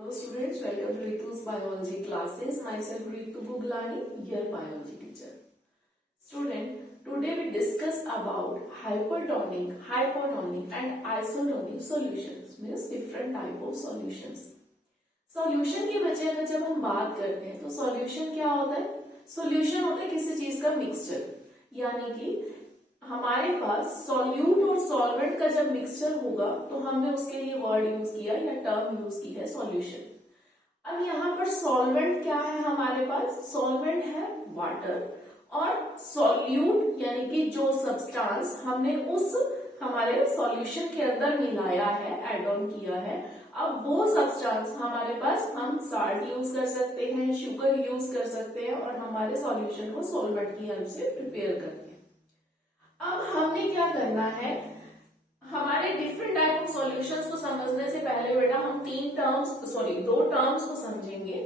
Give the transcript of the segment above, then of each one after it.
Hello students, welcome to Ritu's biology classes. Myself Ritu Buglani, your biology teacher. Student, today we discuss about hypertonic and isotonic solutions, means different type of solutions. Solution की वजह अगर जब हम बात करते हैं तो solution क्या होता है? सॉल्यूशन होता है किसी चीज का मिक्सचर, यानी कि हमारे पास सॉल्यूट और सॉल्वेंट का जब मिक्सचर होगा तो हमने उसके लिए वर्ड यूज किया या टर्म यूज की है सॉल्यूशन। अब यहाँ पर सॉल्वेंट क्या है हमारे पास? सॉल्वेंट है वाटर, और सॉल्यूट यानी कि जो सब्सटेंस हमने उस हमारे सॉल्यूशन के अंदर मिलाया है, एड ऑन किया है, अब वो सब्सटेंस हमारे पास हम साल्ट यूज कर सकते हैं, शुगर यूज कर सकते हैं और हमारे सॉल्यूशन को सॉल्वेंट की हेल्प से प्रिपेयर करते हैं। अब हमने क्या करना है, हमारे डिफरेंट टाइप ऑफ सॉल्यूशंस को समझने से पहले बेटा हम दो टर्म्स को समझेंगे।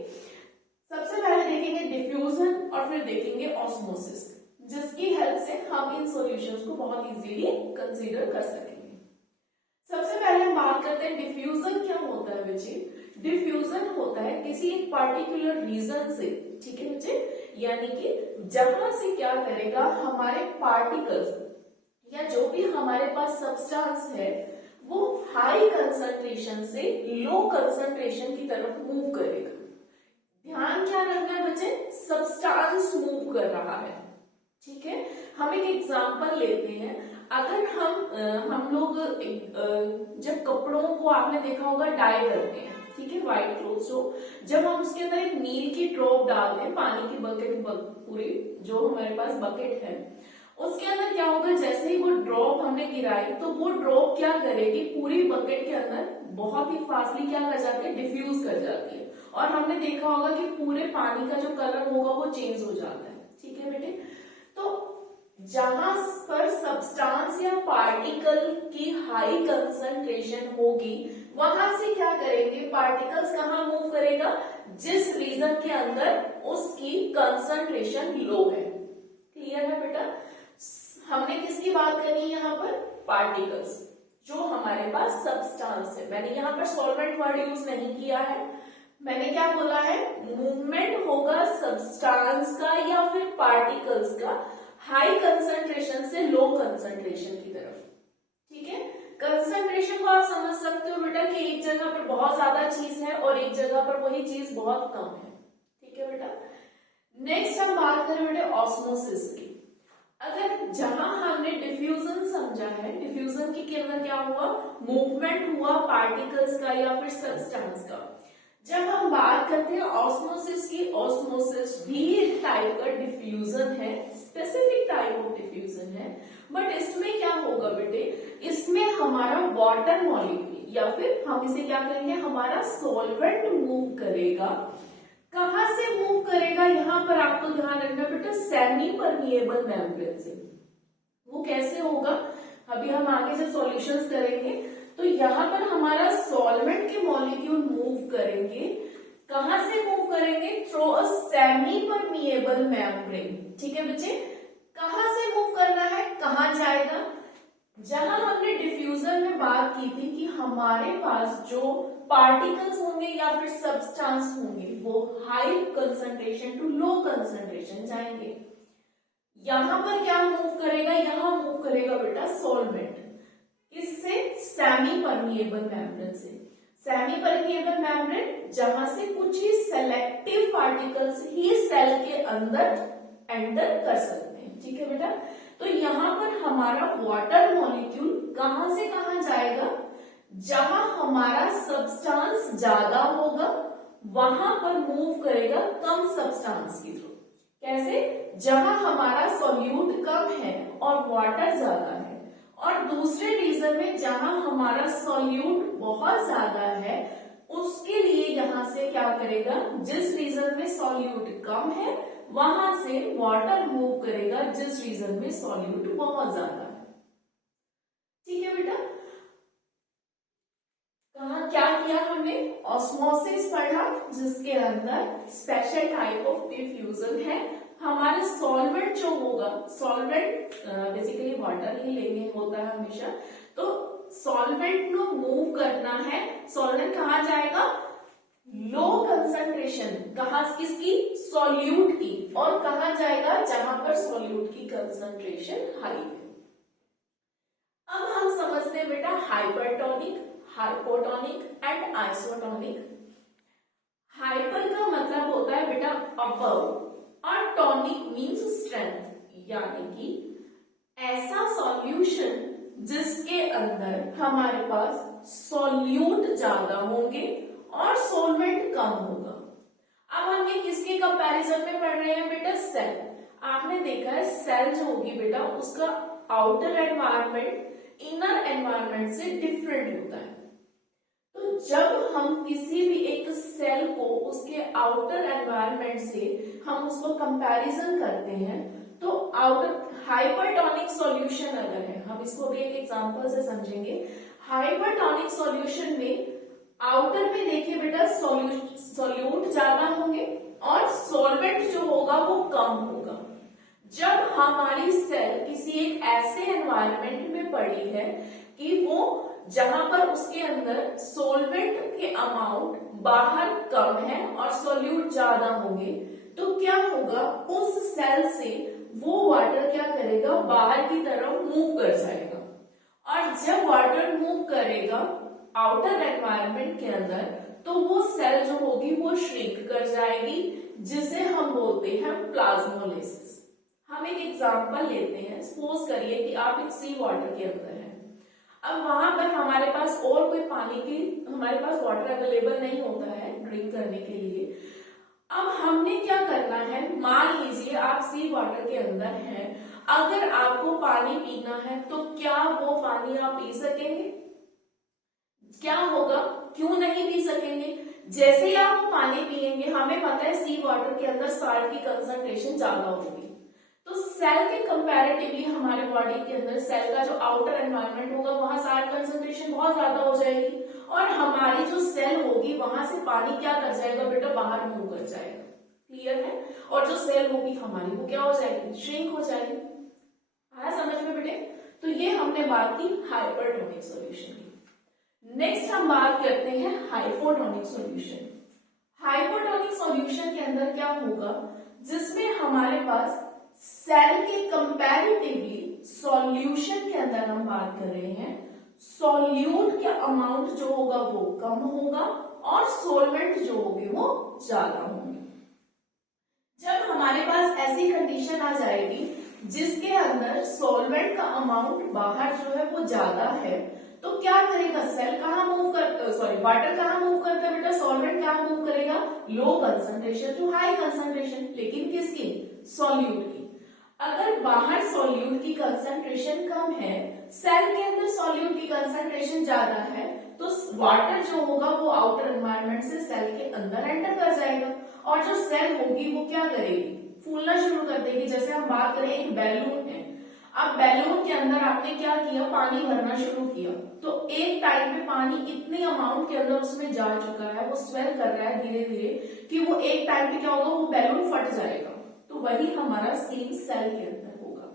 सबसे पहले देखेंगे डिफ्यूजन और फिर देखेंगे ऑस्मोसिस, जिसकी हेल्प से हम इन सॉल्यूशंस को बहुत इजीली कंसीडर कर सकेंगे। सबसे पहले हम बात करते हैं डिफ्यूजन क्या होता है बच्चे। डिफ्यूजन होता है किसी एक पार्टिकुलर रीजन से, ठीक है बच्चे, यानी कि जहां से क्या करेगा हमारे पार्टिकल्स या जो भी हमारे पास सब्सटेंस है वो हाई कंसंट्रेशन से लो कंसंट्रेशन की तरफ मूव करेगा। ध्यान क्या रखना है बच्चे, सब्सटेंस मूव कर रहा है, ठीक है। हम एक एग्जांपल लेते हैं, अगर हम लोग जब कपड़ों को आपने देखा होगा डाई करते हैं, ठीक है, व्हाइट क्लोथ्स को, जब हम उसके अंदर एक नील की ड्रॉप डालते हैं, पानी की बकेट पूरी जो हमारे पास बकेट है उसके अंदर क्या होगा, जैसे ही वो ड्रॉप हमने गिराई तो वो ड्रॉप क्या करेगी, पूरी बकेट के अंदर बहुत ही फास्टली क्या कर जाती है, डिफ्यूज कर जाती है, और हमने देखा होगा कि पूरे पानी का जो कलर होगा वो चेंज हो जाता है, ठीक है बेटे। तो जहां पर सब्सटेंस या पार्टिकल की हाई कंसंट्रेशन होगी वहां से क्या करेंगे, पार्टिकल्स कहां मूव करेगा, जिस रीजन के अंदर उसकी कंसंट्रेशन लो है। क्लियर है बेटा? हमने किसकी बात करी है यहाँ पर? पार्टिकल्स, जो हमारे पास सब्सटेंस है। मैंने यहाँ पर सॉल्वेंट वर्ड यूज नहीं किया है, मैंने क्या बोला है, मूवमेंट होगा सब्सटेंस का या फिर पार्टिकल्स का हाई कंसंट्रेशन से लो कंसंट्रेशन की तरफ, ठीक है। कंसंट्रेशन को आप समझ सकते हो बेटा कि एक जगह पर बहुत ज्यादा चीज है और एक जगह पर वही चीज बहुत कम है, ठीक है बेटा। नेक्स्ट हम बात करें बेटा ऑस्मोसिस की। अगर जहां हमने डिफ्यूजन समझा है, डिफ्यूजन के अंदर क्या हुआ, मूवमेंट हुआ पार्टिकल्स का या फिर सब्सटेंस का। जब हम बात करते हैं ऑस्मोसिस की, ऑस्मोसिस भी एक टाइप का डिफ्यूजन है, स्पेसिफिक टाइप ऑफ डिफ्यूजन है, बट इसमें क्या होगा बेटे, इसमें हमारा वाटर मॉलिक्यूल या फिर हम इसे क्या करेंगे, हमारा सॉल्वेंट मूव करेगा। कहां से मूव करेगा, यहां पर आपको ध्यान रखना बेटा, सेमी परमिएबल मेम्ब्रेन से। वो कैसे होगा, अभी हम आगे जब सॉल्यूशंस करेंगे तो यहाँ पर हमारा सॉल्वेंट के मॉलिक्यूल मूव करेंगे। कहां से मूव करेंगे, through a semi permeable membrane, ठीक है बच्चे। कहां से मूव करना है, कहां जाएगा, जहां हमने डिफ्यूजन में बात की थी कि हमारे पास जो पार्टिकल्स होंगे या फिर सब्सटेंस होंगे वो high concentration to low concentration जाएंगे। यहां पर क्या मूव करेगा, यहां मूव करेगा बेटा सॉल्वेंट, इससे सेमी परमिएबल मेम्ब्रेन से। सेमी परमिएबल मेम्ब्रेन जहां से कुछ ही सेलेक्टिव पार्टिकल्स ही सेल के अंदर एंटर कर सकते हैं, ठीक है बेटा। तो यहाँ पर हमारा वाटर मॉलिक्यूल कहां से कहां जाएगा, जहां हमारा सब्सटेंस ज्यादा होगा वहां पर मूव करेगा कम सब्सटेंस की थ्रू। कैसे, जहां हमारा सॉल्यूट कम है और वाटर ज्यादा है, और दूसरे रीजन में जहां हमारा सॉल्यूट बहुत ज्यादा है उसके लिए यहां से क्या करेगा, जिस रीजन में सॉल्यूट कम है वहां से वाटर मूव करेगा जिस रीजन में सॉल्यूट बहुत ज्यादा है, ठीक है बेटा। कहा क्या किया हमने, ऑस्मोसिस पढ़ा जिसके अंदर स्पेशल टाइप ऑफ डिफ्यूजन है। हमारे सॉल्वेंट जो होगा, सॉल्वेंट बेसिकली वाटर ही लेंगे होता है हमेशा, तो सॉल्वेंट को मूव करना है, सॉल्वेंट कहाँ जाएगा, लो कंसंट्रेशन कहाँ किसकी, सॉल्यूट की, और कहाँ जाएगा, जहां पर सॉल्यूट की कंसंट्रेशन हाई है। अब हम समझते हैं बेटा hypertonic, hypotonic and isotonic. Hyper का मतलब होता है बेटा अबव, और टॉनिक मींस स्ट्रेंथ, यानी कि ऐसा सॉल्यूशन जिसके अंदर हमारे पास सॉल्यूट ज्यादा होंगे और सॉल्वेंट कम होगा। अब हम ये किसके कंपैरिजन में पढ़ रहे हैं बेटा, सेल। आपने देखा है सेल जो होगी बेटा उसका आउटर एनवायरनमेंट इनर एनवायरनमेंट से डिफरेंट होता है। तो जब हम किसी भी एक सेल को उसके आउटर एनवायरनमेंट से हम उसको कंपैरिजन करते हैं, तो आउटर हाइपरटोनिक सॉल्यूशन अगर है, हम इसको भी एक एग्जांपल से समझेंगे। हाइपरटोनिक सॉल्यूशन में आउटर में देखिए बेटा सॉल्यूट ज्यादा होंगे और सॉल्वेंट जो होगा वो कम होगा। जब हमारी सेल किसी एक ऐसे एनवायरनमेंट में पड़ी है कि वो जहां पर उसके अंदर सॉल्वेंट के अमाउंट बाहर कम है और सॉल्यूट ज्यादा होंगे, तो क्या होगा, उस सेल से वो वाटर क्या करेगा, बाहर की तरफ मूव कर जाएगा। और जब वाटर मूव करेगा आउटर एनवायरनमेंट के अंदर, तो वो सेल जो होगी वो श्रिंक कर जाएगी, जिसे हम बोलते हैं प्लाज्मोलाइसिस। हम एक एग्जांपल लेते हैं, सपोज करिए कि आप एक सी वाटर के अंदर हैं। अब वहां पर हमारे पास और कोई पानी की हमारे पास वाटर अवेलेबल नहीं होता है ड्रिंक करने के लिए। अब हमने क्या करना है, मान लीजिए आप सी वाटर के अंदर हैं, अगर आपको पानी पीना है तो क्या वो पानी आप पी सकेंगे? क्या होगा, क्यों नहीं पी सकेंगे? जैसे ही आप वो पानी पिएंगे, हमें पता है सी वाटर के अंदर साल्ट की कंसंट्रेशन ज्यादा होगी। तो सेल के कंपैरेटिवली हमारे बॉडी के अंदर सेल का जो आउटर एनवायरनमेंट होगा वहां साल्ट कंसंट्रेशन बहुत ज्यादा हो जाएगी, और हमारी जो सेल होगी वहां से पानी क्या कर जाएगा बेटा, बाहर मूव कर जाएगा। क्लियर है? और जो सेल होगी हमारी वो क्या हो जाएगी, श्रिंक हो जाएगी। आया समझ में बेटे? तो ये हमने बात की हाइपरटोनिक सॉल्यूशन की। नेक्स्ट हम बात करते हैं हाइपोटोनिक सॉल्यूशन। हाइपोटोनिक सॉल्यूशन के अंदर क्या होगा, जिसमें हमारे पास सेल के कंपैरेटिवली सॉल्यूशन के अंदर हम बात कर रहे हैं, सॉल्यूट के अमाउंट जो होगा वो कम होगा और सॉल्वेंट जो होंगे वो ज्यादा होंगे। जब हमारे पास ऐसी कंडीशन आ जाएगी जिसके अंदर सॉल्वेंट का अमाउंट बाहर जो है वो ज्यादा है, तो क्या करेगा, सेल कहां मूव करता है, सॉरी वाटर कहां मूव करता है बेटा, सॉल्वेंट कहां मूव करेगा, low concentration to high concentration, लेकिन किसकी, सॉल्यूट की। अगर बाहर सॉल्यूट की कंसंट्रेशन कम है, सेल के अंदर सॉल्यूट की कंसंट्रेशन ज्यादा है, तो वाटर जो होगा वो आउटर एनवायरनमेंट से सेल के अंदर एंटर कर जाएगा, और जो सेल होगी वो क्या करेगी, फूलना शुरू कर देगी। जैसे हम बात करें एक बैलून है, अब बैलून के अंदर आपने क्या किया, पानी भरना शुरू किया, तो एक टाइम पे पानी इतने अमाउंट के अंदर उसमें जा चुका है, वो स्वेल कर रहा है धीरे धीरे, कि वो एक टाइम पे क्या होगा, वो बैलून फट जाएगा। तो वही हमारा सेम सेल के अंदर होगा।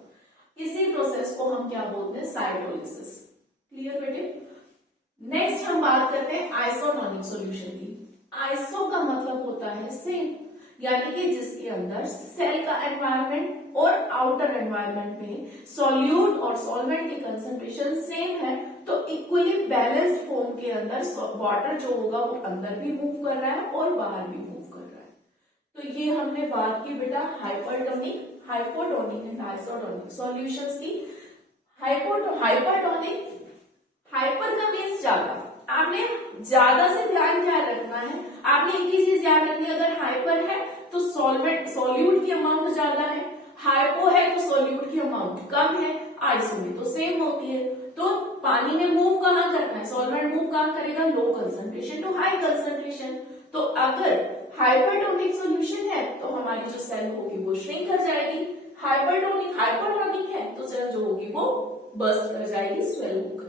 इसी प्रोसेस को हम क्या बोलते हैं, साइटोलिसिस। क्लियर बेटे? नेक्स्ट हम बात करते हैं आइसोटोनिक सॉल्यूशन की। आइसो का मतलब होता है सेम, यानी कि जिसके अंदर सेल का एनवायरनमेंट और आउटर एनवायरनमेंट में सॉल्यूट और सॉल्वेंट की कंसंट्रेशन सेम है, तो इक्वली बैलेंस्ड फॉर्म के अंदर वाटर जो होगा वो अंदर भी मूव कर रहा है और बाहर भी मूव कर रहा है। तो ये हमने बात की बेटा hypertonic, hypotonic and isotonic solutions की। हाइपरटोनिक, हाइपर का मीन्स ज्यादा, आपने ज्यादा से ध्यान क्या रखना है, आपने एक ही चीज याद रखनी है, अगर हाइपर है तो सॉल्वेंट सॉल्यूट की अमाउंट ज्यादा है, हाइपो है तो सॉल्यूट की अमाउंट कम है, आइसो में तो सेम होती है। तो पानी में मूव कहाँ करना है, सॉल्वेंट मूव कहाँ करेगा, low concentration to high concentration. तो अगर हाइपरटोनिक सॉल्यूशन है तो हमारी जो सेल होगी वो श्रिंक कर जाएगी, हाइपोटोनिक है तो सेल जो होगी वो बर्स्ट कर जाएगी, स्वेल होकर।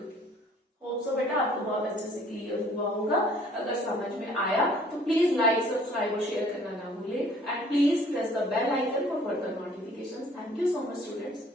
होप सो बेटा आपको बहुत अच्छे से क्लियर हुआ होगा। अगर समझ में आया तो प्लीज लाइक, सब्सक्राइब और शेयर करना ना भूलें, and please press the bell icon for further notifications. Thank you so much students.